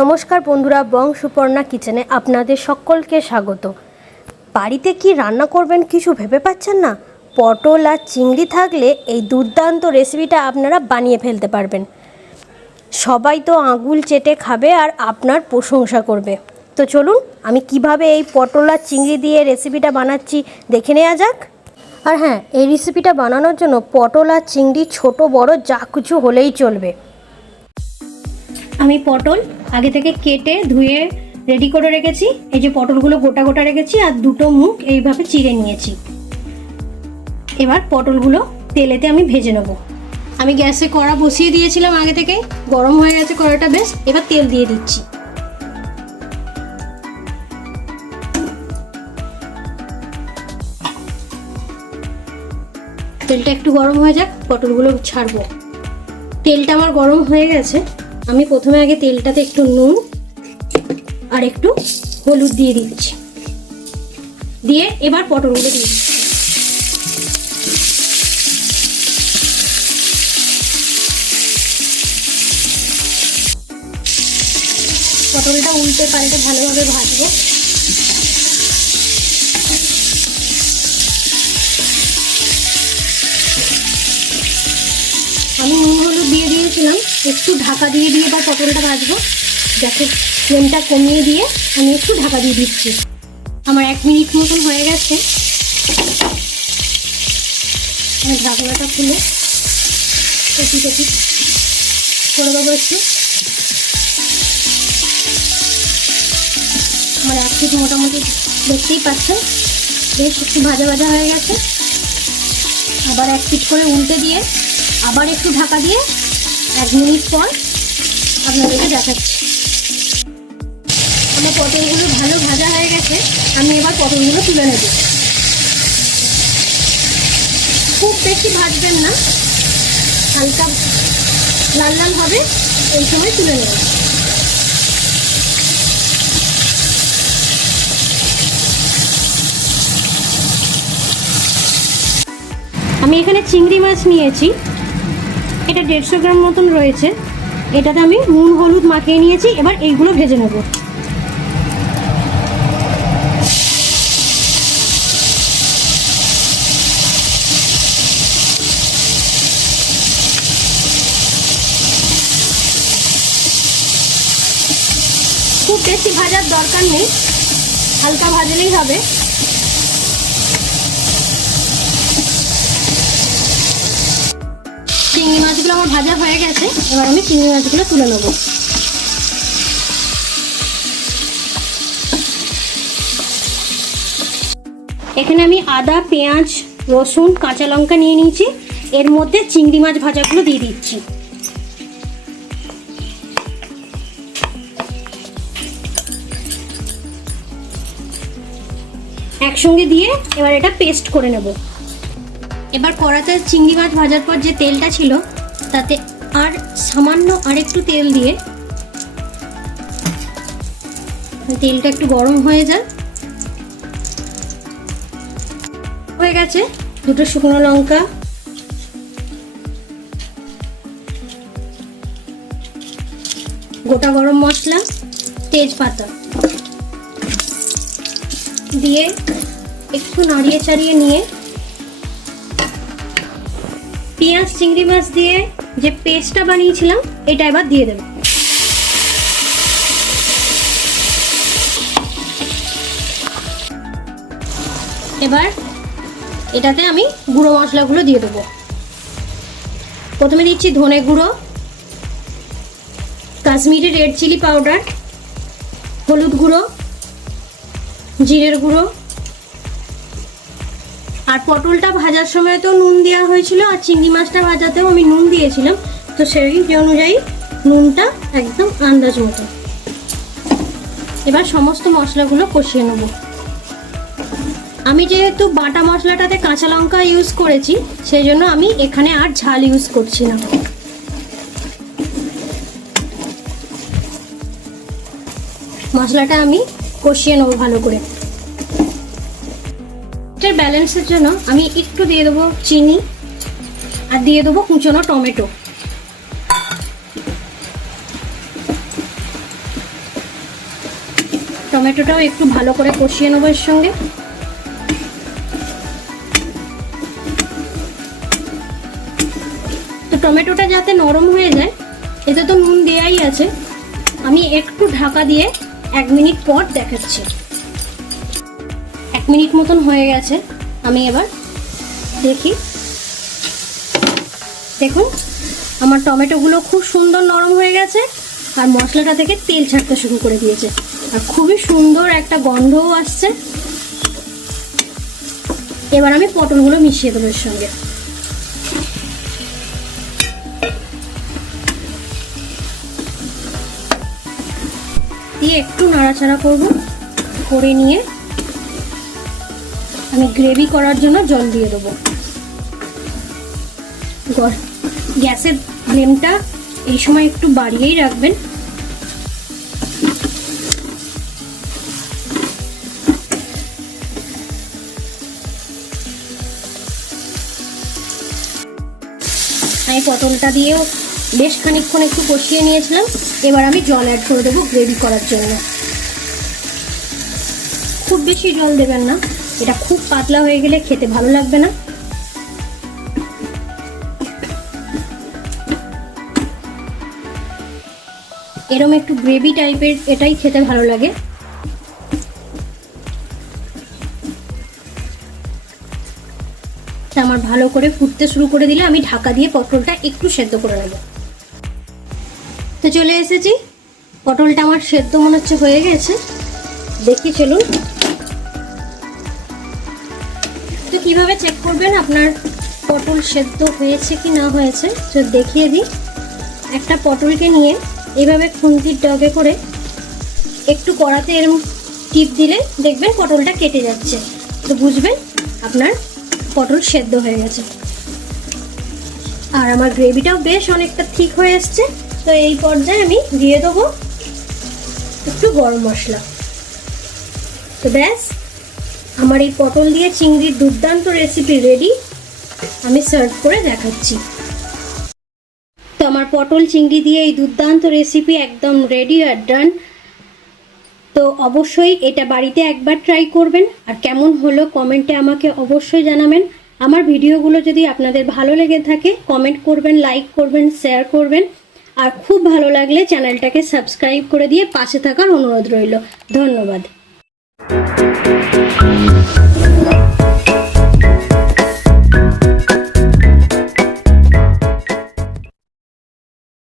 নমস্কার বন্ধুরা বং সুপর্ণা কিচেনে আপনাদের সকলকে স্বাগত। বাড়িতে কি রান্না করবেন কিছু ভেবে পাচ্ছেন না? পটল আর চিংড়ি থাকলে এই দুর্দান্ত রেসিপিটা আপনারা বানিয়ে ফেলতে পারবেন। সবাই তো আঙুল চেটে খাবে আর আপনার প্রশংসা করবে। তো চলুন, আমি কীভাবে এই পটল আর চিংড়ি দিয়ে রেসিপিটা বানাচ্ছি দেখে নেওয়া যাক। আর হ্যাঁ এই রেসিপিটা বানানোর জন্য পটল আর চিংড়ি ছোট বড় যা কিছু হলেই চলবে। আমি পটল আগে থেকে কেটে ধুয়ে রেডি করে রেখেছি। এই যে পটলগুলো গোটা গোটা রেখেছি আর দুটো মুখ এইভাবে চিড়ে নিয়েছি। এবার পটলগুলো তেলেতে আমি ভেজে নেব। আমি গ্যাসে কড়া বসিয়ে দিয়েছিলাম আগে থেকে। গরম হয়ে গেছে কড়াটা বেশ। এবার তেল দিয়ে দিচ্ছি। তেলটা একটু গরম হয়ে যাক, পটলগুলো ছাড়বো। তেলটা আমার গরম হয়ে গেছে। আমি প্রথমে আগে তেলটাতে একটু নুন আর একটু হলুদ দিয়ে দিচ্ছি। দিয়ে এবার পটলগুলো দিয়ে দিচ্ছি। পটলটা উল্টে পাল্টে ভালোভাবে ভাজবো। আমি নুন হলুদ দিয়ে দিয়েছিলাম, একটু ঢাকা দিয়ে দিয়ে বা পটলটা ভাজবো। দেখো ফ্লেমটা কমিয়ে দিয়ে আমি একটু ঢাকা দিয়ে দিচ্ছি। আমার এক মিনিট মতন হয়ে গেছে। আমার ঢাকনাটা খুলে এটি কেটি করে দেবো একটু। আমার এক পিঠ মোটামুটি দেখতেই পাচ্ছেন, বেশ একটু ভাজা ভাজা হয়ে গেছে। আবার এক পিঠ করে উল্টে দিয়ে আবার একটু ঢাকা দিয়ে এক মিনিট পর আপনাদেরকে দেখাচ্ছি। আমার পটলগুলো ভালো ভাজা হয়ে গেছে, আমি এবার পটলগুলো তুলে নেব। খুব বেশি ভাজবেন না, হালকা লাল লাল হবে, এই সময় তুলে নেব। আমি এখানে চিংড়ি মাছ নিয়েছি। এটা দেড়শো গ্রাম মতন রয়েছে। এটাতে আমি নুন, হলুদ মাখিয়ে নিয়েছি, এবার এইগুলো ভেজে নেব। খুব বেশি ভাজার দরকার নেই, হালকা ভাজলেই হবে। চিংড়ি মাছগুলো আমার ভাজা হয়ে গেছে, এবার আমি চিংড়ি মাছগুলো তুলে নেব। এখানে আমি আদা, পেঁয়াজ, রসুন, কাঁচা লঙ্কা নিয়ে নিয়েছি। এর মধ্যে চিংড়ি মাছ ভাজাগুলো দিয়ে দিচ্ছি। একসঙ্গে দিয়ে এবার এটা পেস্ট করে নেব। এবার কড়াতে চিংড়ি মাছ ভাজার পর যে তেলটা ছিল, তাতে আর সামান্য আরেকটু তেল দিয়ে তেলটা একটু গরম হয়ে যায় হয়ে গেছে দুটো শুকনো লঙ্কা। গোটা গরম মশলা, তেজপাতা দিয়ে একটু নাড়িয়ে চাড়িয়ে নিয়ে পেঁয়াজ, চিংড়ি মাছ দিয়ে যে পেস্টটা বানিয়েছিলাম, এটা এবার দিয়ে দেবো। এবার এটাতে আমি গুঁড়ো মশলাগুলো দিয়ে দেবো। প্রথমে দিচ্ছি ধনে গুঁড়ো, কাশ্মীরি রেড চিলি পাউডার, হলুদ গুঁড়ো, জিরের গুঁড়ো আর পটলটা ভাজার সময় তো নুন দেওয়া হয়েছিল, আর চিংড়ি মাছটা ভাজাতেও আমি নুন দিয়েছিলাম। তো সেই অনুযায়ী নুনটা একদম আন্দাজ মতো। এবার সমস্ত মশলাগুলো কষিয়ে নেব। আমি যেহেতু বাটা মশলাটাতে কাঁচা লঙ্কা ইউজ করেছি, সেই জন্য আমি এখানে আর ঝাল ইউজ করছি না। মশলাটা আমি কষিয়ে নেব ভালো করে। ব্যালেন্সের জন্য আমি একটু দিয়ে দেবো চিনি আর দিয়ে দেবো কুচনো টমেটো। টমেটোটাও একটু ভালো করে কষিয়ে নেব এর সঙ্গে। তো টমেটোটা যাতে নরম হয়ে যায়, এতে তো নুন দেওয়াই আছে। আমি একটু ঢাকা দিয়ে এক মিনিট পর দেখাচ্ছি। মিনিট মতন হয়ে গেছে। আমি এবার দেখি। দেখুন, আমার টমেটোগুলো খুব সুন্দর নরম হয়ে গেছে আর মশলাটা থেকে তেল ছাড়তে শুরু করে দিয়েছে। আর খুবই সুন্দর একটা গন্ধও আসছে। এবার আমি পটলগুলো মিশিয়ে দেবো এর সঙ্গে। দিয়ে একটু নাড়াচাড়া করব, করে নিয়ে আমি গ্রেভি করার জন্য জল দিয়ে দেবো। গ্যাসের ফ্লেমটা এই সময় একটু বাড়িয়েই রাখবেন। আমি পটলটা দিয়েও বেশ খানিকক্ষণ একটু কষিয়ে নিয়েছিলাম। এবার আমি জল অ্যাড করে দেবো গ্রেভি করার জন্য। খুব বেশি জল দেবেন না। এটা খুব পাতলা হয়ে গেলে খেতে ভালো লাগবে না। এরম একটু গ্রেভি টাইপের এটাই খেতে ভালো লাগে। আমার ভালো করে ফুটতে শুরু করে দিলে আমি ঢাকা দিয়ে পটলটা একটু সেদ্ধ করে নেব। তো চলে এসেছি। পটলটা আমার সেদ্ধ মনে হচ্ছে হয়ে গেছে। দেখি, চলুন। কীভাবে চেক করবেন? আপনার পটল সেদ্ধ হয়েছে কি না হয়েছে? তো দেখিয়ে দিই। একটা পটলকে নিয়ে এভাবে খুন্তির ডগে করে একটু কড়াতে এরম টিপ দিলে দেখবেন পটলটা কেটে যাচ্ছে। তো বুঝবেন আপনার পটল সেদ্ধ হয়ে গেছে। আর আমার গ্রেভিটাও বেশ অনেকটা ঠিক হয়ে এসছে। তো এই পর্যায়ে আমি দিয়ে দেবো একটু গরম মশলা। তো ব্যাস আমার এই পটল দিয়ে চিংড়ির দুর্দান্ত রেসিপি রেডি আমি সার্ভ করে দেখাচ্ছি। তো আমার পটল চিংড়ি দিয়ে এই দুর্দান্ত রেসিপি একদম রেডি আর ডান তো অবশ্যই এটা বাড়িতে একবার ট্রাই করবেন। আর কেমন হলো কমেন্টে আমাকে অবশ্যই জানাবেন। আমার ভিডিওগুলো যদি আপনাদের ভালো লেগে থাকে কমেন্ট করবেন লাইক করবেন শেয়ার করবেন। আর খুব ভালো লাগলে চ্যানেলটাকে সাবস্ক্রাইব করে দিয়ে পাশে থাকার অনুরোধ রইল। ধন্যবাদ। Thank you.